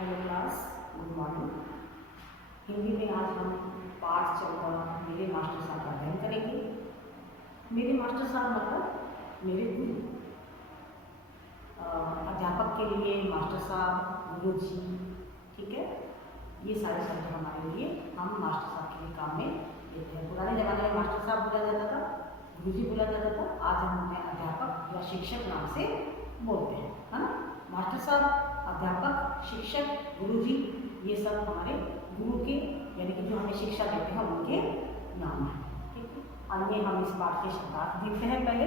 Hello class, good morning. Hindi में आज हम पाठ 14 मेरे मास्टर साहब का अध्ययन करेंगे। मेरे मास्टर साहब मतलब मेरे गुरु। अध्यापक के लिए मास्टर साहब, गुरु जी, ठीक है, ये सारे शब्द हमारे लिए हम मास्टर साहब के लिए काम में लेते हैं। पुराने ज़माने में मास्टर साहब बोला जाता था, गुरु जी बोला जाता था। आज हम उन्हें अध्यापक या शिक्षक नाम से बोलते हैं, है ना। मास्टर साहब, अध्यापक, शिक्षक, गुरुजी, ये सब हमारे गुरु के यानी कि जो हमें शिक्षा देते हैं उनके नाम हैं, ठीक है। आइए हम इस पाठ के शब्दार्थ देखते हैं। पहले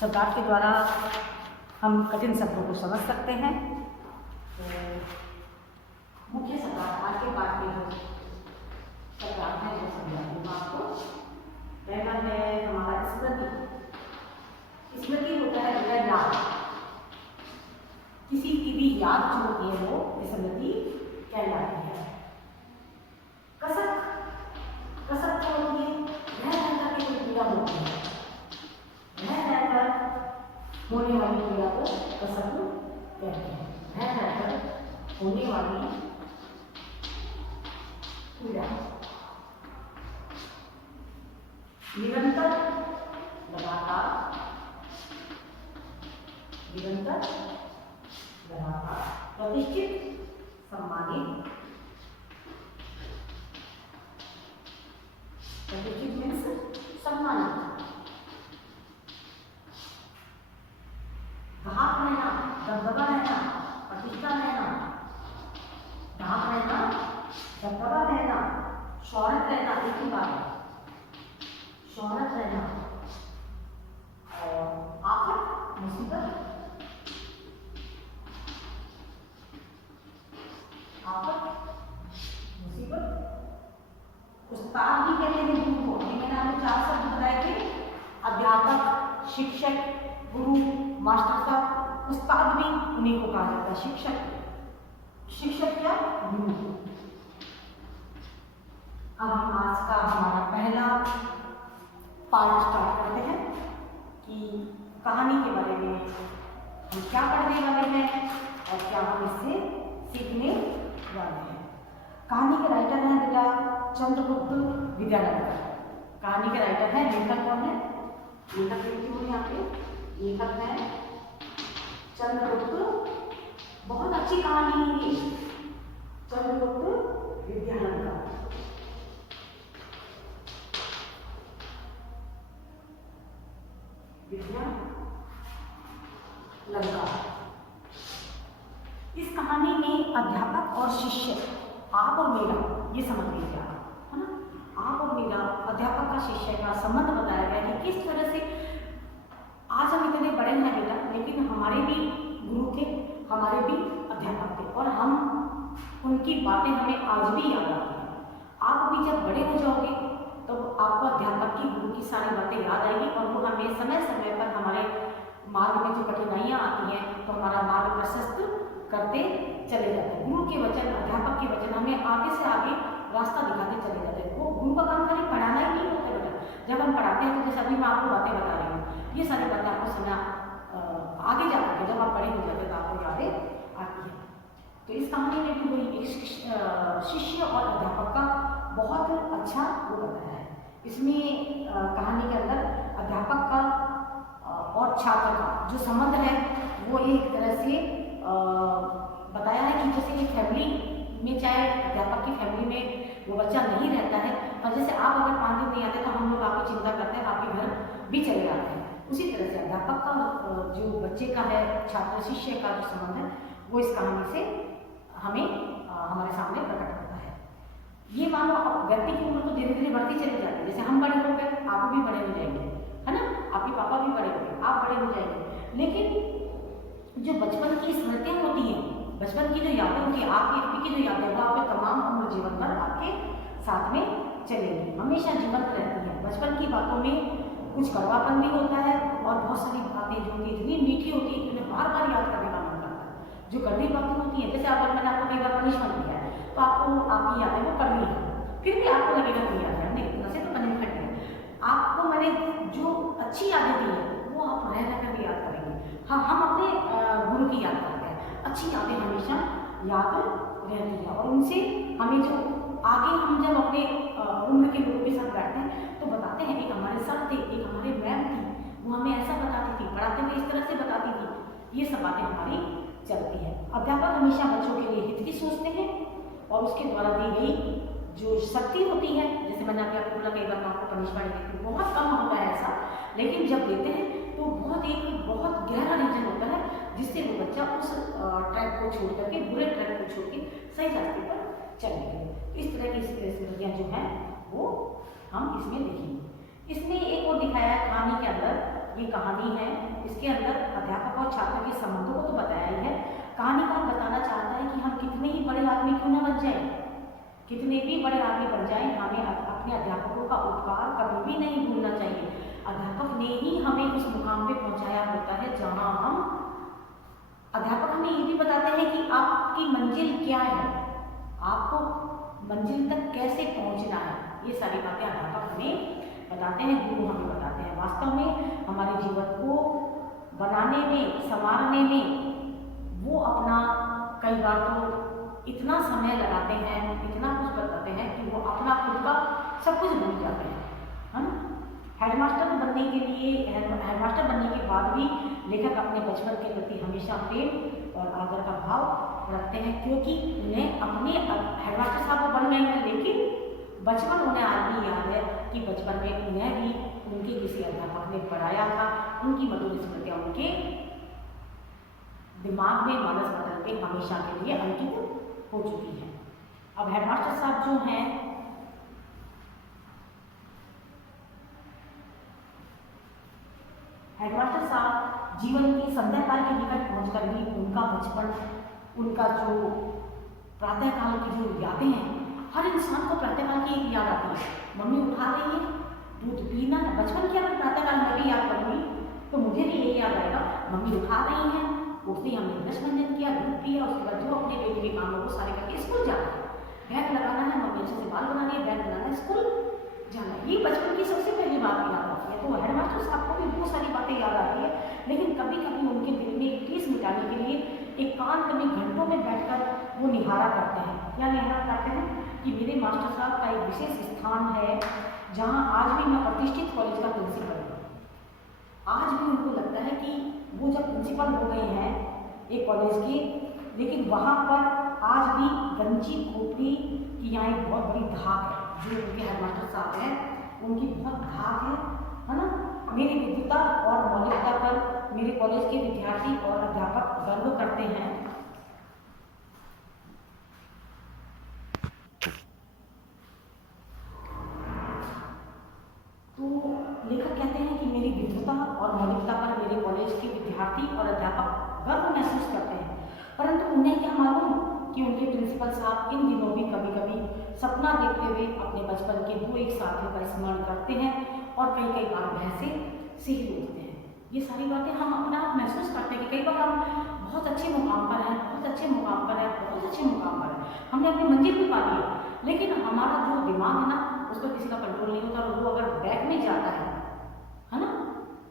शब्दार्थ के द्वारा हम कठिन शब्दों को समझ सकते हैं। तो मुख्य शब्दार्थ आज के पाठ में जो शब्दार्थ है वो समझाती हूँ आपको। पहला है हमारा स्मृति। स्मृति होता है बेटा याद, किसी की भी याद जो होती है वो स्मृति कहलाती है। कसक, कसक क्या होती है? रह रहकर के कोई पीड़ा होती है, रह रहकर होने वाली पीड़ा को कसक कहते हैं। रह रहकर होने वाली पीड़ा। निरंतर, लगातार, निरंतर, लगातार। प्रतिष्ठित, सम्मानित। प्रतिष्ठित मीन्स सम्मानित। धाक रहना, दबदबा रहना, प्रतिष्ठा रहना। धाक रहना, दबदबा रहना, शौहरत रहना, एक ही बात है, शौहरत रहना। और आफत, मुसीबत, आफत, मुसीबत। उस्ताद भी कहते हैं गुरु को। मैंने आपको 4 शब्द बताए थे, अध्यापक, शिक्षक, गुरु, मास्टर साहब। उस्ताद भी उन्हीं को कहा जाता है, शिक्षक। शिक्षक क्या? गुरु। अब हम आज का हमारा पहला पार्ट स्टार्ट करते हैं कि कहानी के बारे में हम क्या पढ़ने वाले हैं और क्या हम इससे सीखने वाले हैं। कहानी के राइटर हैं बेटा चंद्रगुप्त विद्यानगर। कहानी के राइटर हैं, लेखक कौन है? लेखक लिखी हुई यहाँ पे, लेखक हैं चंद्रगुप्त। बहुत अच्छी कहानी है ये, चंद्रगुप्त विद्यानगर। इस कहानी में अध्यापक और शिष्य, आप और मेरा, ये समझ लीजिए आप, है ना। आप और मेरा, अध्यापक का शिष्य का संबंध बताया गया कि किस तरह से आज हम इतने बड़े हैं बेटा, लेकिन हमारे भी गुरु थे, हमारे भी अध्यापक थे और हम उनकी बातें हमें आज भी याद आती हैं। आप भी जब बड़े हो जाओगे तो आपको अध्यापक की, गुरु की सारी बातें याद आएगी और वो हमें समय समय पर हमारे मार्ग में जो कठिनाइयाँ आती हैं तो हमारा मार्ग प्रशस्त करते चले जाते हैं। गुरु के वचन, अध्यापक के वचन हमें आगे से आगे रास्ता दिखाते चले जाते हैं। वो गुरु का काम खाली पढ़ाना ही नहीं होता बेटा। जब हम पढ़ाते हैं तो जैसे अभी मैं आपको बातें बता रही हूँ, ये सारी बातें आपको समय आगे जा करके जब आप बड़े हो जाते हैं तो आपको यादें आती हैं। तो इस कहानी में भी वही एक शिष्य और अध्यापक का बहुत अच्छा वो बताया है। इसमें कहानी के अंदर अध्यापक का और छात्र का जो संबंध है वो एक तरह से बताया है कि जैसे कि फैमिली में, चाहे अध्यापक की फैमिली में वो बच्चा नहीं रहता है और जैसे आप अगर 5 दिन नहीं आते तो हम लोग आपकी चिंता करते हैं, आपके घर भी चले जाते हैं। उसी तरह से अध्यापक का जो बच्चे का है, छात्र शिष्य का जो संबंध है वो इस कहानी से हमें हमारे सामने प्रकट होता है। ये मानो व्यक्ति की उम्र तो धीरे धीरे बढ़ती चली जाती है। जैसे हम बड़े हो गए, आप भी बड़े हो जाएंगे, है ना, आपके पापा भी बड़े हो गए, आप बड़े हो जाएंगे। लेकिन जो बचपन की स्मृतियाँ होती हैं, बचपन की जो यादें होती हैं, आपकी अभी की जो यादें, वो आपके तमाम उम्र जीवन भर आपके साथ में चलेगी, हमेशा जीवंत रहती है। बचपन की बातों में कुछ कड़वापन भी होता है और बहुत सारी बातें जो होती है इतनी मीठी होती है कि उन्हें बार बार याद करने का मन करता है। जो कड़वी बातें होती हैं, जैसे अगर मैंने आपको कई बार पनिशमेंट दिया है तो आपको आपकी यादें वो कड़वी है, फिर भी आपको लगेगा कि याद है नहीं, इतना से तो पनिशमेंट है। आपको मैंने जो अच्छी यादें दी है वो आप रह रहकर भी याद करेंगे। हाँ, हम अपने गुरु की याद करते हैं, अच्छी यादें हमेशा याद रहती है। और उनसे हमें जो आगे हम जब अपने उम्र के लोगों के साथ बैठते हैं तो बताते हैं, एक हमारे सर थे, एक हमारे मैम थी, वो हमें ऐसा बताती थी, पढ़ाते हुए इस तरह से बताती थी। ये सब बातें हमारी चलती है। अध्यापक हमेशा बच्चों के लिए हित की सोचते हैं और उसके द्वारा दी गई जो शक्ति होती है, जैसे मैंने आपको बोला कई बार मैं आपको पनिशमेंट देती हूँ, बहुत कम होता है ऐसा, लेकिन जब देते हैं तो बहुत गहरा रीजन होता है जिससे वो बच्चा उस ट्रैक को छोड़ करके, बुरे ट्रैक को छोड़ के सही रास्ते पर चलने लगे। इस तरह की स्मृतियाँ जो हैं वो हम इसमें देखेंगे। इसमें एक और दिखाया है कहानी के अंदर, ये कहानी है, इसके अंदर अध्यापक और छात्र के संबंधों को तो बताया ही है। कहानीकार बताना चाहता है कि हम कितने ही बड़े आदमी क्यों न बन जाए, कितने भी बड़े आदमी बन जाए, हमें अपने अध्यापकों का उपकार कभी भी नहीं भूलना चाहिए। अध्यापक ने ही हमें उस मुकाम पे पहुंचाया होता है जहां हम, अध्यापक हमें ये भी बताते हैं कि आपकी मंजिल क्या है, आपको मंजिल तक कैसे पहुंचना है। ये सारी बातें अध्यापक हमें बताते हैं, गुरु हमें बताते हैं। वास्तव में हमारे जीवन को बनाने में, संवारने में वो अपना कई बार तो इतना समय लगाते हैं, इतना कुछ बताते हैं कि वो अपना खुद का सब कुछ भूल जाते हैं, है ना। हेडमास्टर बनने के लिए, हेडमास्टर बनने के बाद भी लेखक अपने बचपन के प्रति हमेशा प्रेम और आदर का भाव रखते हैं, क्योंकि उन्हें अपने हेडमास्टर साहब बन गए हैं, लेकिन बचपन उन्हें आज भी याद है कि बचपन में उन्हें भी उनके किसी अध्यापक ने पढ़ाया था। उनकी मधुर स्मृतियाँ उनके दिमाग में, मानस पटल पे हमेशा के लिए अंकित हो चुकी है। अब हेडमास्टर साहब जो हैं, हेडमास्टर साहब जीवन की संध्या काल के निकट पहुंचकर भी उनका बचपन, उनका जो प्रातःकाल की जो यादें हैं, हर इंसान को प्रातःकाल की एक याद आती है। मम्मी उठा रही है, दूध पीना, बचपन की अगर प्रातःकाल में भी याद करूँगी तो मुझे भी यही याद आएगा, मम्मी उठा रही हैं, उठते ही हमने ब्रश मंजन किया, दूध पिया, उसके बाद जो अपने डेली के काम है वो सारे करके स्कूल जाना है, बैग लगाना है, मम्मी अच्छे से बाल बनानी है, बैग बनाना है, स्कूल जाना है। ये बचपन की सबसे पहली बात याद आती है। तो हेडमास्टर साहब को भी बहुत सारी बातें याद आती है, लेकिन कभी कभी उनके दिल में टीस मिटाने के लिए एकांत में घंटों में बैठकर वो निहारा करते हैं। क्या निहारा करते हैं कि मेरे मास्टर साहब का एक विशेष स्थान है जहाँ आज भी मैं प्रतिष्ठित कॉलेज का प्रिंसिपल हूँ। आज भी उनको लगता है कि वो जब प्रिंसिपल हो गए हैं एक कॉलेज के, लेकिन वहाँ पर आज भी गंजी खोपड़ी की यहाँ एक बहुत बड़ी धाक है। जो उनके हेडमास्टर साहब हैं उनकी बहुत धाक है ना। मेरी विद्वता और मौलिकता पर मेरे कॉलेज के विद्यार्थी और अध्यापक गर्व करते हैं। तो लेखक कहते हैं कि मेरी विद्वता और मौलिकता पर मेरे कॉलेज के विद्यार्थी और अध्यापक गर्व महसूस करते हैं, परंतु उन्हें क्या मालूम कि उनके प्रिंसिपल साहब इन दिनों भी कभी कभी सपना देखते हुए अपने बचपन के दो एक साथियों का स्मरण करते हैं और कई कई बार भैंसे से ही उठते हैं। ये सारी बातें हम अपना आप महसूस करते हैं कि कई बार हम बहुत अच्छे मुकाम पर हैं, बहुत अच्छे मुकाम पर हैं, बहुत अच्छे मुकाम पर हैं, हमने अपनी मंजिल भी पा ली है, लेकिन हमारा जो दिमाग है ना उस पर किसी का कंट्रोल नहीं होता। और वो अगर बैक में जाता है ना,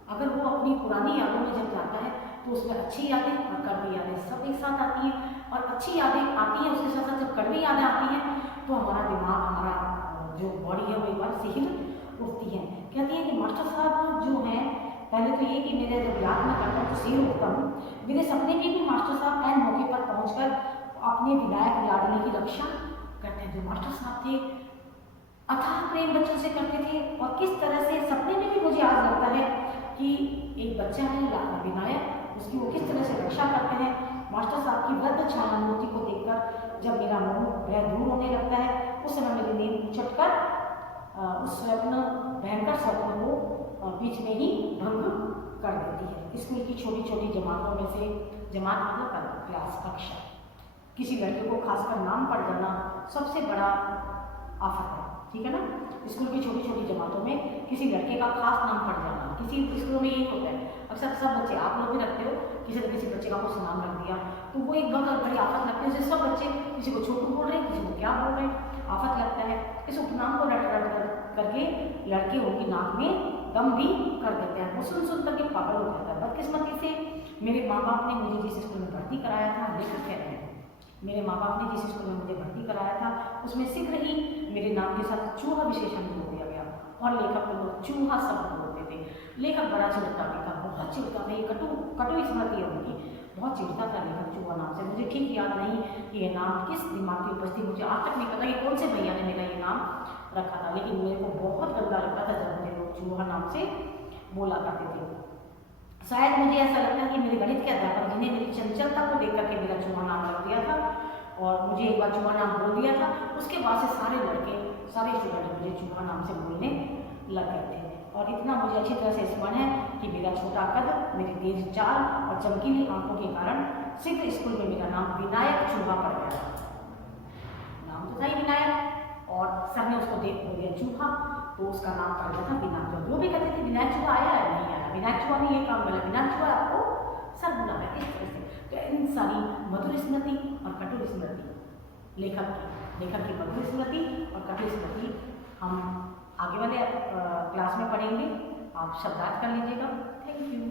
अगर वो अपनी पुरानी यादों में जब जाता है तो उसमें अच्छी यादें और कड़वी यादें सब एक साथ आती हैं, और अच्छी यादें आती हैं उसके साथ साथ जब कड़वी यादें आती हैं तो हमारा दिमाग, हमारा जो बॉडी है वो एक बार से हिल उठती है। कहती है कि मास्टर साहब जो हैं, पहले तो ये कि मेरे जब याद में करता हूँ तो सिर उठता हूँ। मेरे सपने में भी मास्टर साहब ऐन मौके पर पहुँचकर अपने विधायक लाडले की रक्षा करते हैं। जो मास्टर साहब थे अथाह प्रेम बच्चों से करते थे, और किस तरह से सपने में भी मुझे आज लगता है कि एक बच्चा है विनायक, उसकी वो किस तरह से रक्षा करते हैं। मास्टर साहब की वृद्ध छायामूर्ति को देखकर जब मेरा मन वह दूर होने लगता है, उस समय मेरी नींद उछटकर उस स्वप्न, भयंकर स्वप्न को बीच में ही भंग कर देती है। स्कूल की छोटी छोटी जमातों में से, जमात मतलब क्लास, कक्षा, किसी लड़के को खासकर नाम पड़ जाना सबसे बड़ा आफत है, ठीक है ना। स्कूल की छोटी छोटी जमातों में किसी लड़के का खास नाम पड़ जाना, किसी स्कूलों में यही होता है अक्सर, सब बच्चे, आप लोग भी रखते हो, किसी न किसी बच्चे का कुछ नाम रख दिया तो वो एक बहुत बड़ी आफत लगती है। जैसे सब बच्चे किसी को छोटू बोल रहे हैं, किसी को क्या बोल रहे हैं, आफत लगता है। इस उपनाम को रट रट करके लड़के उनकी नाक में दम भी कर देते हैं, वो सुन सुन करके पागल हो जाता है। बदकिस्मती से मेरे माँ बाप ने मुझे जिस स्कूल में भर्ती कराया था, लेखक कह रहे हैं, मेरे माँ बाप ने जिस स्कूल में मुझे भर्ती कराया था उसमें शीघ्र ही मेरे नाम के साथ चूहा विशेषण जोड़ दिया गया और लेखक को लोग चूहा शब्द बोलते थे। लेखक बड़ा चिढ़ता भी था, बहुत चिढ़ता था। ये कटु कटु स्मृति है उनकी, बहुत चिढ़ता था लेखक चूहा नाम से। मुझे ठीक याद नहीं कि ये नाम किस दिमाग की उपस्थिति, मुझे आज तक नहीं पता कि कौन से भैया ने मेरा ये नाम रखा था, लेकिन मेरे को बहुत गंदा लगता था जब मुझे लोग चूहा नाम से बोला करते थे। शायद मुझे ऐसा लगता है कि मेरे गणित के अध्यापक जी ने मेरी चंचलता को देख करके मेरा चूहा नाम रख दिया था और मुझे एक बार चूहा नाम बोल दिया था। उसके बाद से सारे लड़के, सारे स्टूडेंट मुझे चूहा नाम से बोलने लग गए थे। और इतना मुझे अच्छी तरह से स्मरण है कि मेरा छोटा कद, मेरी तेज चाल और चमकीली आंखों के कारण शीघ्र स्कूल में मेरा नाम विनायक चूहा पड़ गया। नाम तो था ही विनायक और सर ने उसको देख बोल दिया चूहा, तो उसका नाम पड़ गया था विनायक। जो भी कहते थे विनायक चूहा आया है, नहीं आया, विनायक चूहा ने ये काम बोला, विनायक चूहा आपको सर बुलाया, इस तरह से। तो इन सारी मधुर स्मृति और कटु स्मृति लेखक की मधुर स्मृति और कटु स्मृति हम आगे वाले क्लास में पढ़ेंगे। आप शब्दार्थ कर लीजिएगा। Thank you.